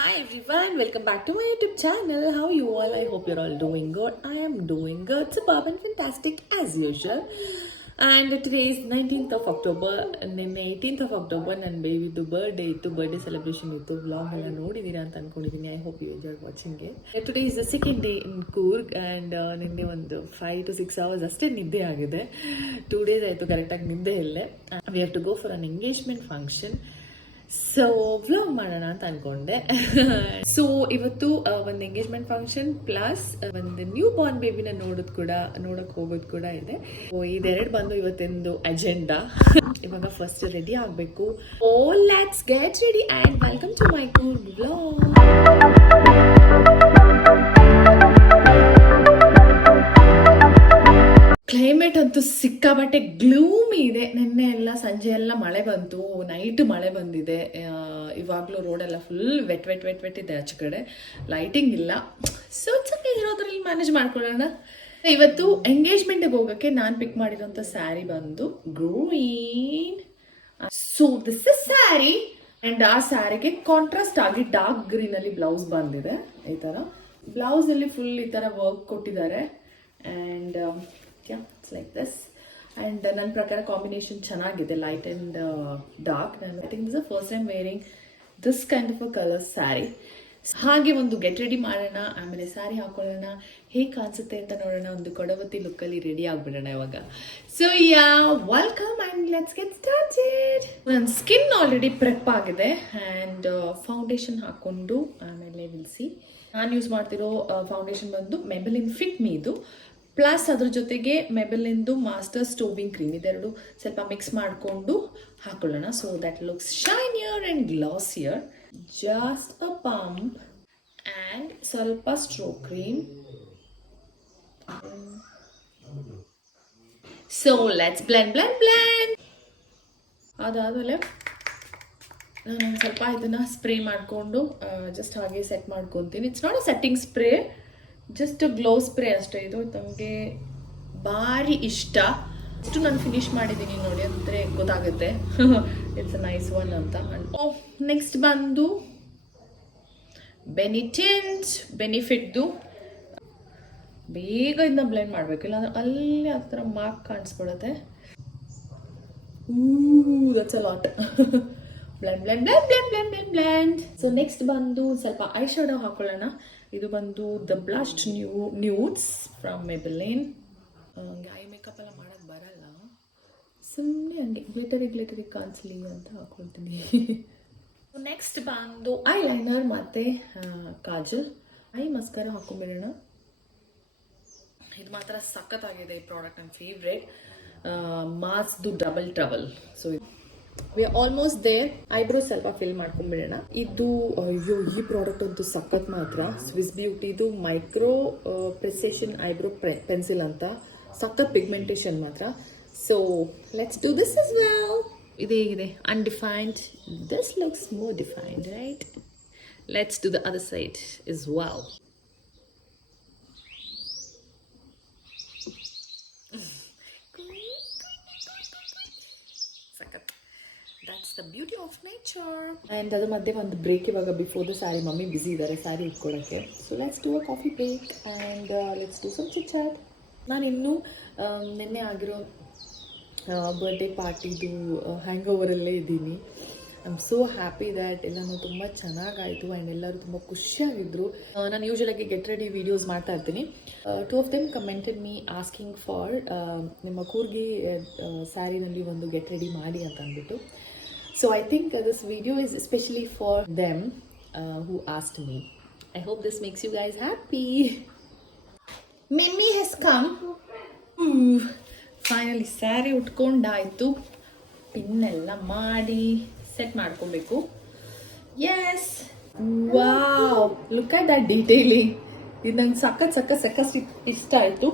Hi everyone, welcome back to my YouTube channel. How are you all? I hope you're all doing good. I am doing good, superb and fantastic as usual. And today is 19th of October. ನಿನ್ನೆ 18th of October ನನ್ನ ಬೇಬಿದು birthday ಇತ್ತು, birthday celebration ಇತ್ತು. Vlog ಎಲ್ಲ ನೋಡಿದ್ದೀರಾ ಅಂತ ಅನ್ಕೊಂಡಿದ್ದೀನಿ. I hope you enjoy watching it. Today is the second day in Coorg and ನಿನ್ನೆ ಒಂದು 5 to 6 hours ಅಷ್ಟೇ ನಿದ್ದೆ ಆಗಿದೆ. 2 days ಆಯಿತು ಕರೆಕ್ಟಾಗಿ ನಿದ್ದೆ ಇಲ್ಲೇ. We have to go for an engagement function. So vlog ಮಾಡೋಣ ಅಂತ ಅನ್ಕೊಂಡೆ. ಸೊ ಇವತ್ತು ಒಂದು ಎಂಗೇಜ್ಮೆಂಟ್ ಫಂಕ್ಷನ್ ಪ್ಲಸ್ ಒಂದು ನ್ಯೂ ಬಾರ್ನ್ ಬೇಬಿನ ನೋಡಕ್ ಹೋಗೋದು ಕೂಡ ಇದೆ. ಇದೆರಡು ಬಂದು ಇವತ್ತಿಂದು ಅಜೆಂಡಾ. ಇವಾಗ ಫಸ್ಟ್ ರೆಡಿ ಆಗ್ಬೇಕು. Oh let's get ready and welcome to my cool vlog. Climate ಅಂತೂ ಸಿಕ್ಕಾಬಟ್ಟೆ ಗ್ಲೂಮಿ ಇದೆ. ನಿನ್ನೆ ಎಲ್ಲ ಸಂಜೆ ಎಲ್ಲ ಮಳೆ ಬಂತು, ನೈಟ್ ಮಳೆ ಬಂದಿದೆ. ಇವಾಗಲೂ ರೋಡೆಲ್ಲ ಫುಲ್ ವೆಟ್ ಇದೆ. ಆಚೆ ಕಡೆ ಲೈಟಿಂಗ್ ಇಲ್ಲ. ಸೊ ಸ್ವಲ್ಪ ಇರೋದ್ರಲ್ಲಿ ಮ್ಯಾನೇಜ್ ಮಾಡ್ಕೊಳ್ಳೋಣ. ಇವತ್ತು ಎಂಗೇಜ್ಮೆಂಟ್ಗೆ ಹೋಗೋಕ್ಕೆ ನಾನು ಪಿಕ್ ಮಾಡಿರೋಂಥ ಸ್ಯಾರಿ ಬಂದು green. So this is sari and ಆ ಸ್ಯಾರಿಗೆ ಕಾಂಟ್ರಾಸ್ಟ್ ಆಗಿ ಡಾರ್ಕ್ ಗ್ರೀನ್ ಅಲ್ಲಿ ಬ್ಲೌಸ್ ಬಂದಿದೆ. ಈ ತರ ಬ್ಲೌಸ್ ಅಲ್ಲಿ ಫುಲ್ ಈ ತರ ವರ್ಕ್ ಕೊಟ್ಟಿದ್ದಾರೆ and it's like this. And ನನ್ನ ಪ್ರಕಾರ ಕಾಂಬಿನೇಷನ್ ಚೆನ್ನಾಗಿದೆ, light and dark. I think this is the first time varying this kind of a colour sari. ಹಾಗೆ ಒಂದು ಗೆಟ್ ರೆಡಿ ಮಾಡೋಣ, ಆಮೇಲೆ ಸ್ಯಾರಿ ಹಾಕೊಳ್ಳೋಣ, ಹೇಗೆ ಕಾಣಿಸುತ್ತೆ ಅಂತ ನೋಡೋಣ. ಒಂದು ಕೊಡವತಿ ಲುಕ್ಕಲ್ಲಿ ರೆಡಿ ಆಗ್ಬಿಡೋಣ ಇವಾಗ. So welcome and let's get started. ನನ್ನ ಸ್ಕಿನ್ ಆಲ್ರೆಡಿ ಪ್ರೆಪ್ ಆಗಿದೆ ಆ್ಯಂಡ್ ಫೌಂಡೇಶನ್ ಹಾಕೊಂಡು ಆಮೇಲೆ ವಿಲ್ಸಿ. ನಾನು ಯೂಸ್ ಮಾಡ್ತಿರೋ ಫೌಂಡೇಶನ್ ಬಂದು ಮೆಬೆಲಿನ್ ಫಿಟ್ ಮೀ ಇದು, ಪ್ಲಸ್ ಅದ್ರ ಜೊತೆಗೆ ಮೆಬೆಲಿಂದು ಮಾಸ್ಟರ್ ಸ್ಟೋವಿಂಗ್ ಕ್ರೀಮ್. ಇದೆರಡು ಸ್ವಲ್ಪ ಮಿಕ್ಸ್ ಮಾಡಿಕೊಂಡು ಹಾಕೊಳ್ಳೋಣ. So that looks shinier and glossier. Just a pump and ಸ್ವಲ್ಪ stroke cream. So let's blend. ಅದಾದಮೇಲೆ ನಾನು ಸ್ವಲ್ಪ ಇದನ್ನ ಸ್ಪ್ರೇ ಮಾಡಿಕೊಂಡು ಜಸ್ಟ್ ಹಾಗೆ ಸೆಟ್ ಮಾಡ್ಕೊತೀನಿ. It's not a setting spray, just glow spray ಅಷ್ಟೇ. ಇದು ನಮಗೆ ಭಾರಿ ಇಷ್ಟ. ಇಷ್ಟು ನಾನು ಫಿನಿಶ್ ಮಾಡಿದ್ದೀನಿ ನೋಡಿ, ಅಂದರೆ ಗೊತ್ತಾಗುತ್ತೆ ಇಟ್ಸ್ ಅ ನೈಸ್ ಒನ್ ಅಂತ. ನೆಕ್ಸ್ಟ್ ಬಂದು ಬೆನಿಫಿಟ್ದು. ಬೇಗ ಇದನ್ನ ಬ್ಲೆಂಡ್ ಮಾಡಬೇಕು, ಇಲ್ಲಾಂದ್ರೆ ಅಲ್ಲಿ ಆ ಥರ ಮಾರ್ಕ್ ಕಾಣಿಸ್ಬಿಡುತ್ತೆ. That's a lot. Blend. So next ಬಂದು ಸ್ವಲ್ಪ ಐ ಶಾಡೋ ಹಾಕೊಳ್ಳೋಣ. ಇದು ಬಂದು the blushed nudes from Maybelline. Eye makeup ಎಲ್ಲ ಮಾಡೋಕ್ಕೆ ಬರಲ್ಲ, ಸುಮ್ಮನೆ ಹಂಗೆ ಗ್ಲಿಟರಿ ಕಾಣಿಸ್ಲಿ ಅಂತ ಹಾಕೊಳ್ತೀನಿ. ನೆಕ್ಸ್ಟ್ ಬಂದು ಐ ಲೈನರ್ ಮತ್ತು ಕಾಜಲ್. ಐ ಮಸ್ಕರ ಹಾಕೊಂಡ್ಬಿಡೋಣ. ಇದು ಮಾತ್ರ ಸಖತ್ತಾಗಿದೆ ಈ ಪ್ರಾಡಕ್ಟ್, ನನ್ನ ಫೇವ್ರೇಟ್. ಮಾಸ್ದು double trouble. So we are almost there. Eyebrow ಸ್ವಲ್ಪ ಫಿಲ್ ಮಾಡ್ಕೊಂಡ್ಬಿಡೋಣ. ಇದು ಅಯ್ಯೋ ಈ ಪ್ರಾಡಕ್ಟ್ ಅಂತೂ ಸಖತ್ ಮಾತ್ರ. ಸ್ವಿಸ್ ಬ್ಯೂಟಿದು ಮೈಕ್ರೋ ಪ್ರೆಸೆಷನ್ ಐಬ್ರೋ ಪೆನ್ಸಿಲ್ ಅಂತ, ಸಖತ್ ಪಿಗ್ಮೆಂಟೇಷನ್ ಮಾತ್ರ. So let's do this as well. ಇದೇಗಿದೆ undefined. This looks more defined, right? Let's do the other side as well. That's the beauty of nature. And ಅದ್ರ ಮಧ್ಯೆ ಒಂದು break ಇವಾಗ before the sari. Mummy busy ಇದ್ದಾರೆ ಸ್ಯಾರಿ ಇಟ್ಕೊಳಕ್ಕೆ. So let's do a coffee break and let's do some chit chat. ನಾನು ಇನ್ನೂ ನಿನ್ನೆ ಆಗಿರೋ ಬರ್ಡೇ ಪಾರ್ಟಿದು ಹ್ಯಾಂಗ್ ಓವರಲ್ಲೇ ಇದ್ದೀನಿ. I am so happy that ಎಲ್ಲನೂ ತುಂಬ ಚೆನ್ನಾಗಾಯಿತು ಆ್ಯಂಡ್ ಎಲ್ಲರೂ ತುಂಬ ಖುಷಿಯಾಗಿದ್ದರು. ನಾನು ಯೂಶಲಾಗಿ ಗೆಟ್ ರೆಡಿ ವೀಡಿಯೋಸ್ ಮಾಡ್ತಾ ಇರ್ತೀನಿ. 2 of them commented me asking for ನಿಮ್ಮ ಕೂರ್ಗಿ ಸ್ಯಾರಿನಲ್ಲಿ ಒಂದು ಗೆಟ್ ರೆಡಿ ಮಾಡಿ ಅಂತ ಅಂದ್ಬಿಟ್ಟು. So I think this video is especially for them who asked me. I hope this makes you guys happy. Mimi has come. Finally saree ಉಟ್ಕೊಂಡಾಯ್ತು. Pin ಎಲ್ಲ ಮಾಡಿ set ಮಾಡ್ಕೊಬೇಕು. Yes. Wow. Look at that detailing. ಇದು ನಂಗೆ ಸಖತ್ ಇಷ್ಟ ಆಯಿತು.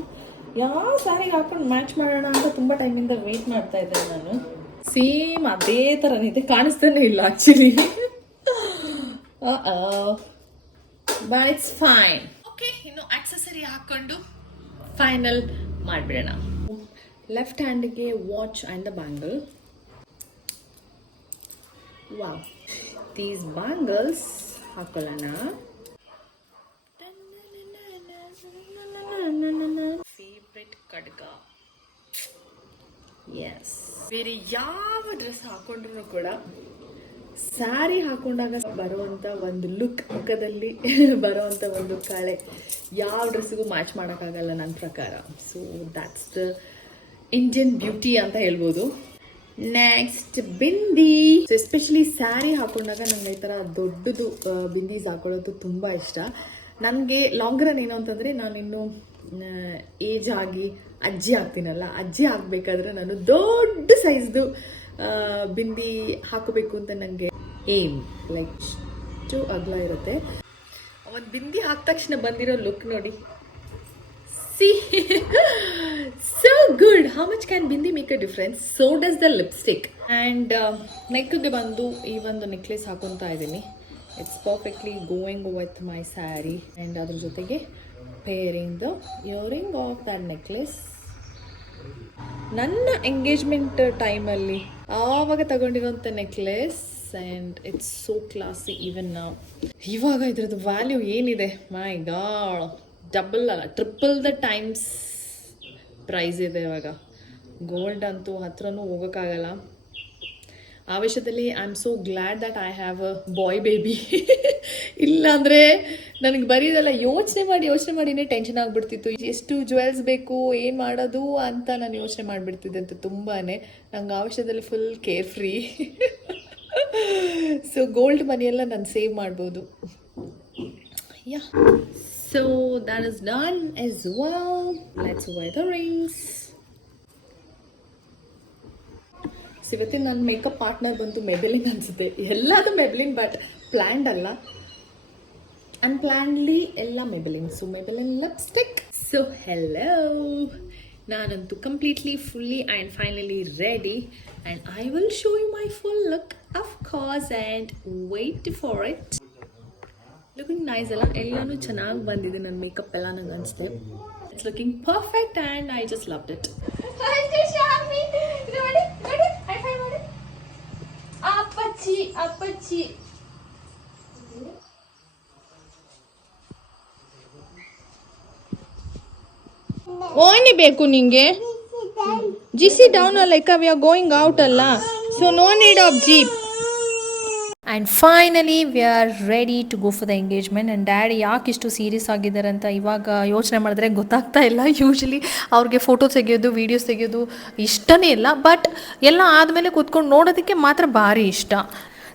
ಯಾವ ಸ್ಯಾರಿಗೆ ಹಾಕೊಂಡು ಮ್ಯಾಚ್ ಮಾಡೋಣ ಅಂತ ತುಂಬ ಟೈಮಿಂದ ವೇಟ್ ಮಾಡ್ತಾ ಇದ್ದೆ ನಾನು. ಸೇಮ್ ಅದೇ ಥರನಿದೆ, ಕಾಣಿಸ್ತಾನೆ ಇಲ್ಲ actually. But it's fine. Okay, ಇನ್ನು ಆಕ್ಸೆಸರಿ ಹಾಕೊಂಡು ಫೈನಲ್ ಮಾಡಿಬಿಡೋಣ. ಲೆಫ್ಟ್ ಹ್ಯಾಂಡ್ಗೆ watch and the bangle. Wow, these bangles ಹಾಕೊಳ್ಳೋಣ. ಫೇವ್ರೆಟ್ ಖಡ್ಗ. ಎಸ್, ಬೇರೆ ಯಾವ ಡ್ರೆಸ್ ಹಾಕೊಂಡ್ರು ಕೂಡ ಸ್ಯಾರಿ ಹಾಕೊಂಡಾಗ ಬರುವಂಥ ಒಂದು ಲುಕ್, ಮುಖದಲ್ಲಿ ಬರುವಂಥ ಒಂದು ಕಳೆ ಯಾವ ಡ್ರೆಸ್ಸಿಗೂ ಮ್ಯಾಚ್ ಮಾಡೋಕ್ಕಾಗಲ್ಲ ನನ್ನ ಪ್ರಕಾರ. So that's the Indian beauty ಅಂತ ಹೇಳ್ಬೋದು. Next bindi. So especially sari ಹಾಕೊಂಡಾಗ ನಂಗೆ ಈ ಥರ ದೊಡ್ಡದು ಬಿಂದೀಸ್ ಹಾಕೊಳ್ಳೋದು ತುಂಬ ಇಷ್ಟ. ನನಗೆ ಲಾಂಗ್ ರನ್ ಏನು ಅಂತಂದರೆ, ನಾನಿನ್ನು ಏಜ್ ಆಗಿ ಅಜ್ಜಿ ಆಗ್ತೀನಲ್ಲ, ಅಜ್ಜಿ ಆಗಬೇಕಾದ್ರೆ ನಾನು ದೊಡ್ಡ ಸೈಜ್ದು ಬಿಂದಿ ಹಾಕೋಬೇಕು ಅಂತ ನನಗೆ ಏಮ್. ಲೈಕ್ ಇಷ್ಟು ಅಗಲ ಇರುತ್ತೆ. ಒಂದು ಬಿಂದಿ ಹಾಕಿದ ತಕ್ಷಣ ಬಂದಿರೋ ಲುಕ್ ನೋಡಿ. C, so good. How much can bindi make a difference? So does the lipstick. And neckಗೆ ಬಂದು ಈ ಒಂದು ನೆಕ್ಲೆಸ್ ಹಾಕೊಂತಾ ಇದ್ದೀನಿ. It's perfectly going with my saree. And ಅದ್ರ ಜೊತೆಗೆ pairing the earring of that necklace. ನನ್ನ ಎಂಗೇಜ್ಮೆಂಟ್ ಟೈಮಲ್ಲಿ ಆವಾಗ ತಗೊಂಡಿರೋಂಥ necklace. And it's so classy even now. ಇವಾಗ ಇದ್ರದ್ದು ವ್ಯಾಲ್ಯೂ ಏನಿದೆ, ಮೈ ಗಾಡ್, ಡಬಲ್ ಅಲ್ಲ ಟ್ರಿಪಲ್ ದ ಟೈಮ್ಸ್ ಪ್ರೈಸ್ ಇದೆ ಇವಾಗ. ಗೋಲ್ಡ್ ಅಂತೂ ಹತ್ರನೂ ಹೋಗೋಕ್ಕಾಗಲ್ಲ. ಆವೇಶದಲ್ಲಿ I am so glad that I have a boy baby. ಇಲ್ಲಾಂದರೆ ನನಗೆ ಬರೀದೆಲ್ಲ ಯೋಚನೆ ಮಾಡಿನೇ ಟೆನ್ಷನ್ ಆಗಿಬಿಡ್ತಿತ್ತು. ಎಷ್ಟು ಜ್ಯುವೆಲ್ಸ್ ಬೇಕು, ಏನು ಮಾಡೋದು ಅಂತ ನಾನು ಯೋಚನೆ ಮಾಡಿಬಿಡ್ತಿದ್ದೆ ಅಂತ ತುಂಬಾ. ನಂಗೆ ಆವೇಶದಲ್ಲಿ full care free. So gold ಮನಿಯೆಲ್ಲ ನಾನು ಸೇವ್ ಮಾಡ್ಬೋದು. Yeah, so that is done as well. Let's wear the rings. ಇವತ್ತಿನ ನನ್ನ ಮೇಕಪ್ ಪಾರ್ಟ್ನರ್ ಬಂತು ಮೆಬೆಲಿನ್ ಅನಿಸುತ್ತೆ. ಎಲ್ಲದು ಮೆಬೆಲಿನ್, ಬಟ್ ಪ್ಲ್ಯಾಂಡ್ ಅಲ್ಲ, ಅನ್ಪ್ಲ್ಯಾನ್ಡ್ಲಿ ಎಲ್ಲ Maybelline. So Maybelline lipstick. So hello, ನಾನಂತೂ completely fully and finally ready. And I will show you my full look of course. And wait for it. Looking nice ಅಲ್ಲ, ಎಲ್ಲನೂ ಚೆನ್ನಾಗಿ ಬಂದಿದೆ. ನನ್ನ ಮೇಕಪ್ ಎಲ್ಲ ನಂಗೆ ಅನಿಸುತ್ತೆ it's looking perfect and I just loved it. ಅಪ್ಪಚ್ಚಿ ಓನಿ ಬೇಕು ನಿಂಗೆ? ಜಿಸಿ down like we are going out ಅಲ್ಲ, so no need of jeep. And finally we are ready to go for the engagement. And daddy ಯಾಕೆ ಇಷ್ಟು serious ಆಗಿದ್ದಾರೆ ಅಂತ ಇವಾಗ ಯೋಚನೆ ಮಾಡಿದ್ರೆ ಗೊತ್ತಾಗ್ತಾ ಇಲ್ಲ. ಯೂಶ್ವಲಿ ಅವ್ರಿಗೆ ಫೋಟೋ ತೆಗೆಯೋದು, ವೀಡಿಯೋಸ್ ತೆಗೆಯೋದು ಇಷ್ಟನೇ ಇಲ್ಲ, ಬಟ್ ಎಲ್ಲ ಆದಮೇಲೆ ಕೂತ್ಕೊಂಡು ನೋಡೋದಕ್ಕೆ ಮಾತ್ರ ಭಾರಿ ಇಷ್ಟ.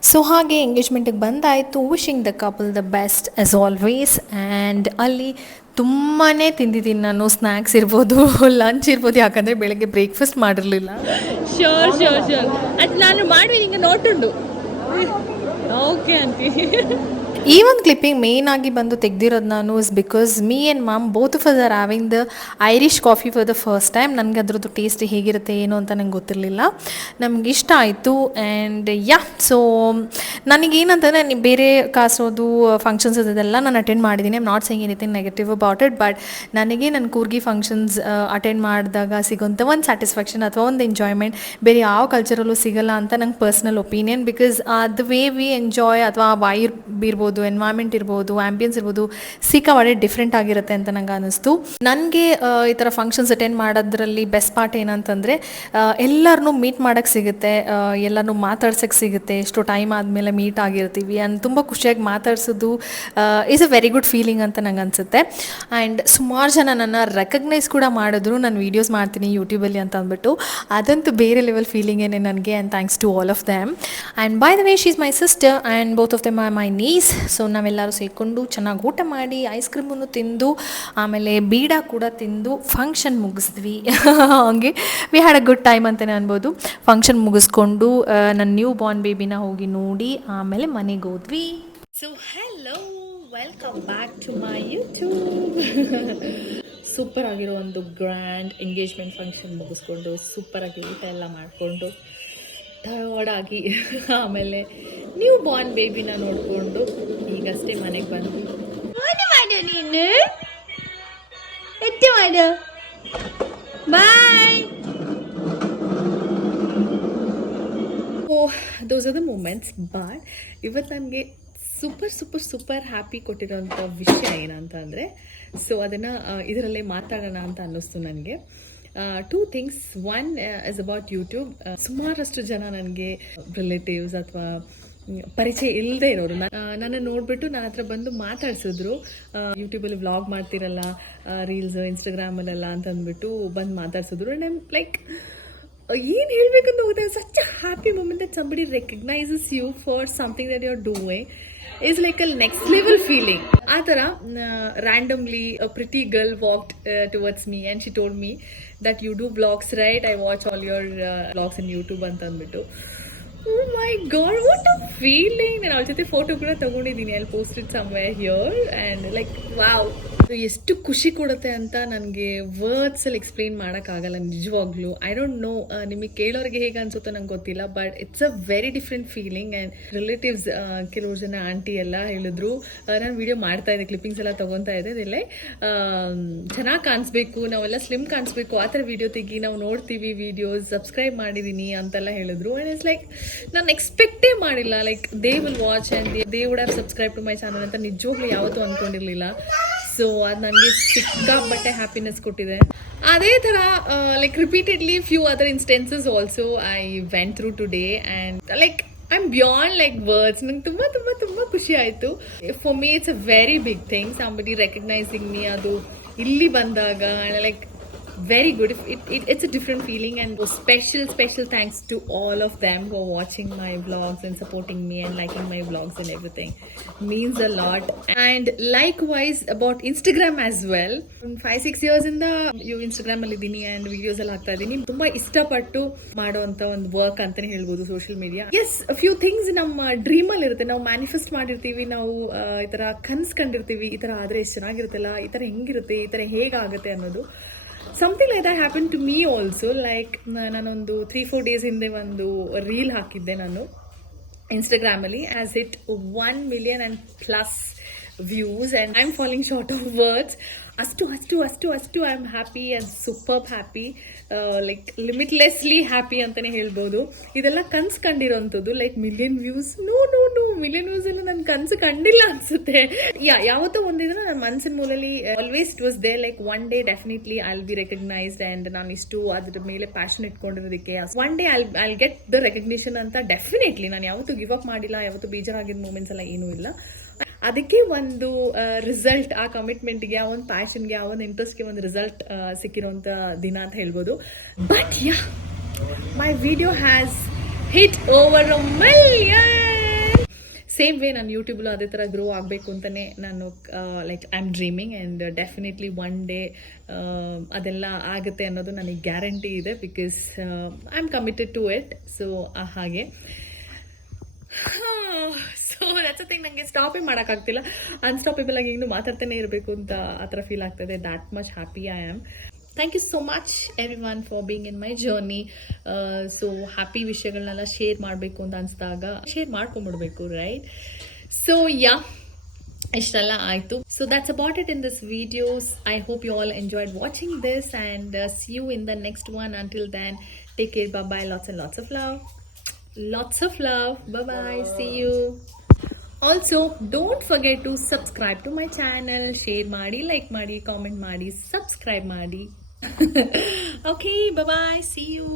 ಸೊ ಹಾಗೆ ಎಂಗೇಜ್ಮೆಂಟಿಗೆ ಬಂದಾಯಿತು. Wishing the couple the best as always. And ಅಲ್ಲಿ ತುಂಬಾ ತಿಂದಿದ್ದೀನಿ ನಾನು. ಸ್ನ್ಯಾಕ್ಸ್ ಇರ್ಬೋದು, ಲಂಚ್ ಇರ್ಬೋದು, ಯಾಕಂದರೆ ಬೆಳಗ್ಗೆ ಬ್ರೇಕ್ಫಾಸ್ಟ್ ಮಾಡಿರಲಿಲ್ಲ. ಶೋರ್ ಅದು ನಾನು ಮಾಡಿ ನಿಂಗೆ ನೋಟುಂಡು. ಓಕೆ ಅಂತೀವಿ. ಈ ಒಂದು ಕ್ಲಿಪ್ಪಿಂಗ್ ಮೇನ್ ಆಗಿ ಬಂದು ತೆಗ್ದಿರೋದು ನಾನು is because me and mom both of us are having the Irish coffee for the first time. ನನಗೆ ಅದ್ರದ್ದು ಟೇಸ್ಟ್ ಹೇಗಿರುತ್ತೆ ಏನು ಅಂತ ನಂಗೆ ಗೊತ್ತಿರಲಿಲ್ಲ. ನಮ್ಗೆ ಇಷ್ಟ ಆಯಿತು. ಆ್ಯಂಡ್ ಯಾ, ಸೊ ನನಗೇನಂತಂದರೆ ನೀವು ಬೇರೆ ಕಾಸೋದು ಫಂಕ್ಷನ್ಸ್ ಅದೆಲ್ಲ ನಾನು ಅಟೆಂಡ್ ಮಾಡಿದ್ದೀನಿ. I am not saying anything negative about it, but ನನಗೆ ನನ್ನ ಕೂರ್ಗಿ ಫಂಕ್ಷನ್ಸ್ ಅಟೆಂಡ್ ಮಾಡಿದಾಗ ಸಿಗೋಂಥ ಒಂದು ಸ್ಯಾಟಿಸ್ಫ್ಯಾಕ್ಷನ್ ಅಥವಾ ಒಂದು ಎಂಜಾಯ್ಮೆಂಟ್ ಬೇರೆ ಯಾವ ಕಲ್ಚರಲ್ಲೂ ಸಿಗಲ್ಲ ಅಂತ ನಂಗೆ personal opinion. Because the way we enjoy ಅಥವಾ ವೈರ್ ಇರ್ಬೋದು, ಎನ್ವೈರ್ಮೆಂಟ್ ಇರ್ಬೋದು, ಆ್ಯಂಬಿಯನ್ಸ್ ಇರ್ಬೋದು, ಸಿಕ್ಕಾಪಟ್ಟೆ ಡಿಫ್ರೆಂಟ್ ಆಗಿರುತ್ತೆ ಅಂತ ನಂಗೆ ಅನ್ನಿಸ್ತು. ನನಗೆ ಈ ಥರ ಫಂಕ್ಷನ್ಸ್ ಅಟೆಂಡ್ ಮಾಡೋದ್ರಲ್ಲಿ ಬೆಸ್ಟ್ ಪಾರ್ಟ್ ಏನಂತಂದರೆ ಎಲ್ಲರನ್ನೂ ಮೀಟ್ ಮಾಡೋಕ್ಕೆ ಸಿಗುತ್ತೆ, ಎಲ್ಲರನ್ನೂ ಮಾತಾಡ್ಸೋಕ್ಕೆ ಸಿಗುತ್ತೆ. ಎಷ್ಟೋ ಟೈಮ್ ಆದಮೇಲೆ ಮೀಟ್ ಆಗಿರ್ತೀವಿ ಆ್ಯಂಡ್ ತುಂಬ ಖುಷಿಯಾಗಿ ಮಾತಾಡ್ಸೋದು is a very good feeling ಅಂತ ನಂಗೆ ಅನಿಸುತ್ತೆ. ಆ್ಯಂಡ್ ಸುಮಾರು ಜನ ನನ್ನ ರೆಕಗ್ನೈಸ್ ಕೂಡ ಮಾಡಿದ್ರು, ನಾನು ವೀಡಿಯೋಸ್ ಮಾಡ್ತೀನಿ ಯೂಟ್ಯೂಬಲ್ಲಿ ಅಂತ ಅಂದ್ಬಿಟ್ಟು. ಅದಂತೂ ಬೇರೆ ಲೆವೆಲ್ ಫೀಲಿಂಗ್ ಏನೇ ನನಗೆ. And thanks to all of them. And by the way she is my sister and both of them are my nieces. So ನಾವೆಲ್ಲರೂ ಸೇರಿಕೊಂಡು ಚೆನ್ನಾಗಿ ಊಟ ಮಾಡಿ ಐಸ್ ಕ್ರೀಮನ್ನು ತಿಂದು ಆಮೇಲೆ ಬೀಡ ಕೂಡ ತಿಂದು ಫಂಕ್ಷನ್ ಮುಗಿಸಿದ್ವಿ. ಹಂಗೆ we had a good time ಅಂತಲೇ ಅನ್ಬೋದು. ಫಂಕ್ಷನ್ ಮುಗಿಸ್ಕೊಂಡು ನನ್ನ ನ್ಯೂ ಬಾರ್ನ್ ಬೇಬಿನ ಹೋಗಿ ನೋಡಿ ಆಮೇಲೆ ಮನೆಗೆ ಹೋದ್ವಿ. So hello, welcome back to my YouTube. Super ಆಗಿರೋ ಒಂದು ಗ್ರ್ಯಾಂಡ್ ಎಂಗೇಜ್ಮೆಂಟ್ ಫಂಕ್ಷನ್ ಮುಗಿಸ್ಕೊಂಡು ಸೂಪರಾಗಿ ಊಟ ಎಲ್ಲ ಮಾಡಿಕೊಂಡು ಟಯರ್ಡಾಗಿ ಆಮೇಲೆ ನ್ಯೂ ಬಾರ್ನ್ ಬೇಬಿನ ನೋಡಿಕೊಂಡು ಈಗಷ್ಟೇ ಮನೆಗೆ ಬಂದ್ವಿ. ನೀನು ಎತ್ತಿ ಮಾಡು, bye. Oh those are the moments. But ಇವತ್ತು ನನಗೆ ಸೂಪರ್ ಹ್ಯಾಪಿ ಕೊಟ್ಟಿರೋಂಥ ವಿಷಯ ಏನಂತ ಅಂದರೆ, ಸೊ ಅದನ್ನು ಇದರಲ್ಲೇ ಮಾತಾಡೋಣ ಅಂತ ಅನ್ನಿಸ್ತು ನನಗೆ. Two things. One is about YouTube. ಸುಮಾರಷ್ಟು ಜನ ನನಗೆ ರಿಲೇಟಿವ್ಸ್ ಅಥವಾ ಪರಿಚಯ ಇಲ್ಲದೆ ಇರೋರು ನನ್ನ ನೋಡಿಬಿಟ್ಟು ನನ್ನ ಹತ್ರ ಬಂದು ಮಾತಾಡ್ಸಿದ್ರು, ಯೂಟ್ಯೂಬಲ್ಲಿ ವ್ಲಾಗ್ ಮಾಡ್ತಿರಲ್ಲ, ರೀಲ್ಸ್ ಇನ್ಸ್ಟಾಗ್ರಾಮಲ್ಲೆಲ್ಲ ಅಂತ ಅಂದ್ಬಿಟ್ಟು ಬಂದು ಮಾತಾಡ್ಸಿದ್ರು. ಆ್ಯಂಡ್ ಐಮ್ ಲೈಕ್, ಏನು ಹೇಳಬೇಕಂತ ಹೋಗುತ್ತೆ. Such a happy moment that somebody recognizes you for something that you're doing is like a next level feeling. ಆ ಥರ randomly a pretty girl walked towards me and she told me that you do vlogs, right? I watch all your vlogs in YouTube ಅಂತ ಅಂದ್ಬಿಟ್ಟು. Oh my god, what a feeling. ನಾನು ಅವ್ರ ಜೊತೆ photo ಕೂಡ ತಗೊಂಡಿದ್ದೀನಿ. I'll post it somewhere here and like wow. ಎಷ್ಟು ಖುಷಿ ಕೊಡುತ್ತೆ ಅಂತ ನನಗೆ ವರ್ಡ್ಸಲ್ಲಿ ಎಕ್ಸ್ಪ್ಲೇನ್ ಮಾಡೋಕ್ಕಾಗಲ್ಲ ನಿಜವಾಗ್ಲೂ. ಐ ಡೋಂಟ್ ನೋ ನಿಮಗೆ ಕೇಳೋರಿಗೆ ಹೇಗೆ ಅನ್ಸುತ್ತೋ ನಂಗೆ ಗೊತ್ತಿಲ್ಲ, but it's a very different feeling. And relatives ಕೆಲವರು ಜನ ಆಂಟಿ ಎಲ್ಲ ಹೇಳಿದ್ರು, ನಾನು ವಿಡಿಯೋ ಮಾಡ್ತಾ ಇದ್ದೆ, ಕ್ಲಿಪ್ಪಿಂಗ್ಸ್ ಎಲ್ಲ ತೊಗೊತಾ ಇದ್ದೆ, ಅದೆಲ್ಲ ಚೆನ್ನಾಗಿ ಕಾಣಿಸ್ಬೇಕು, ನಾವೆಲ್ಲ ಸ್ಲಿಮ್ ಕಾಣಿಸ್ಬೇಕು, ಆ ಥರ ವಿಡಿಯೋ ತೆಗಿ, ನಾವು ನೋಡ್ತೀವಿ ವಿಡಿಯೋಸ್, ಸಬ್ಸ್ಕ್ರೈಬ್ ಮಾಡಿದ್ದೀನಿ ಅಂತೆಲ್ಲ ಹೇಳಿದ್ರು. ಆ್ಯಂಡ್ ಇಟ್ಸ್ ಲೈಕ್ ನಾನು ಎಕ್ಸ್ಪೆಕ್ಟೇ ಮಾಡಿಲ್ಲ, like they will watch and they would have subscribe to my channel ಅಂತ ನಿಜವಾಗ್ಲೂ ಯಾವತ್ತೂ ಅಂದ್ಕೊಂಡಿರಲಿಲ್ಲ. ಸೊ ಅದು ನನಗೆ ಸಿಕ್ಕಾಪಟ್ಟೆ ಹ್ಯಾಪಿನೆಸ್ ಕೊಟ್ಟಿದೆ. ಅದೇ ಥರ like repeatedly few other instances also I went through today and like I am beyond like words. ನಂಗೆ ತುಂಬ ಖುಷಿ ಆಯಿತು. For me it's a very big thing, somebody recognising me. ಅದು ಇಲ್ಲಿ ಬಂದಾಗ like very good. It's a different feeling, and special thanks to all of them who are watching my vlogs and supporting me and liking my vlogs and everything. Means a lot. And likewise about Instagram as well. 5-6 years in the Instagram ಅಲ್ಲಿ ಇದೀನಿ and videos ಎಲ್ಲ ಹಾಕ್ತಾ ಇದೀನಿ. ತುಂಬಾ ಇಷ್ಟಪಟ್ಟು ಮಾಡುವಂತ ಒಂದು work ಅಂತಾನೆ ಹೇಳ್ಬೋದು social media. Yes, few things ನಮ್ಮ ಡ್ರೀಮ್ ಅಲ್ಲಿ ಇರುತ್ತೆ, ನಾವು ಮ್ಯಾನಿಫೆಸ್ಟ್ ಮಾಡಿರ್ತೀವಿ, ನಾವು ಈ ತರ ಕನ್ಸ್ ಕಂಡಿರ್ತೀವಿ, ಈ ತರ ಆದ್ರೆ ಎಷ್ಟು ಚೆನ್ನಾಗಿರುತ್ತಲ್ಲ, ಈ ತರ ಹೆಂಗಿರುತ್ತೆ, ಈ ತರ ಹೇಗಾಗುತ್ತೆ ಅನ್ನೋದು. Something like that happen to me also. Like ನಾನೊಂದು 3-4 ಡೇಸ್ ಹಿಂದೆ ಒಂದು ರೀಲ್ ಹಾಕಿದ್ದೆ ನಾನು ಇನ್ಸ್ಟಾಗ್ರಾಮಲ್ಲಿ. As it 1 million and plus views and I'm falling short of words. ಅಷ್ಟು I am happy and super happy, like limitlessly happy ಅಂತಲೇ ಹೇಳ್ಬೋದು. ಇದೆಲ್ಲ ಕನ್ಸು ಕಂಡಿರೋಂಥದ್ದು, like million views. No million views ಎಲ್ಲ ನನ್ನ ಕನಸು ಕಂಡಿಲ್ಲ ಅನ್ಸುತ್ತೆ. ಯಾವತ್ತೋ ಒಂದಿನ ನನ್ನ ಮನಸ್ಸಿನ ಮೂಲಲ್ಲಿ always it was there, like one day definitely I will be recognised. And ನಾನು ಇಷ್ಟು ಅದ್ರ ಮೇಲೆ ಪ್ಯಾಷನ್ ಇಟ್ಕೊಂಡಿರೋದಕ್ಕೆ one day I get the recognition ಅಂತ ಡೆಫಿನೆಟ್ಲಿ. ನಾನು ಯಾವತ್ತೂ ಗಿವ್ ಅಪ್ ಮಾಡಿಲ್ಲ, ಯಾವತ್ತೂ ಬೇಜಾರಾಗಿದ್ದ ಮೂಮೆಂಟ್ಸ್ ಎಲ್ಲ ಏನೂ ಇಲ್ಲ. ಅದಕ್ಕೆ ಒಂದು ರಿಸಲ್ಟ್, ಆ ಕಮಿಟ್ಮೆಂಟ್ಗೆ, ಆ ಒಂದು ಪ್ಯಾಷನ್ಗೆ, ಆ ಒಂದು ಇಂಟ್ರೆಸ್ಟ್ಗೆ ಒಂದು ರಿಸಲ್ಟ್ ಸಿಕ್ಕಿರೋಂಥ ದಿನ ಅಂತ ಹೇಳ್ಬೋದು. But yeah, my video has hit over 1 million. Same way ನಾನು ಯೂಟ್ಯೂಬಲ್ಲೂ ಅದೇ ಥರ ಗ್ರೋ ಆಗಬೇಕು ಅಂತಲೇ ನಾನು like I am dreaming. And definitely one day ಅದೆಲ್ಲ ಆಗುತ್ತೆ ಅನ್ನೋದು ನನಗೆ ಗ್ಯಾರಂಟಿ ಇದೆ, because I am committed to it. So ಹಾಗೆ ಸೊ ದಟ್ಸ್ ಅ ಥಿಂಗ್. ನನಗೆ ಸ್ಟಾಪೇ ಮಾಡೋಕ್ಕಾಗ್ತಿಲ್ಲ, ಅನ್ಸ್ಟಾಪೇಬಲ್ ಆಗಿ ಇನ್ನೂ ಮಾತಾಡ್ತಾನೆ ಇರಬೇಕು ಅಂತ ಆ ಥರ ಫೀಲ್ ಆಗ್ತದೆ. That much happy I am. Thank you so much everyone for being in my journey. So happy ವಿಷಯಗಳನ್ನೆಲ್ಲ ಶೇರ್ ಮಾಡಬೇಕು ಅಂತ ಅನಿಸಿದಾಗ ಶೇರ್ ಮಾಡ್ಕೊಂಬಿಡ್ಬೇಕು, ರೈಟ್? ಸೊ ಯಾ, ಇಷ್ಟೆಲ್ಲ ಆಯಿತು. So that's about it in this videos. I hope you all enjoyed watching this and see you in the next one. Until then, take care, bye bye, lots and lots of love. Bye bye, see you. Also, don't forget to subscribe to my channel. Share ಮಾಡಿ, like ಮಾಡಿ, comment ಮಾಡಿ, subscribe ಮಾಡಿ. Okay, bye bye, see you.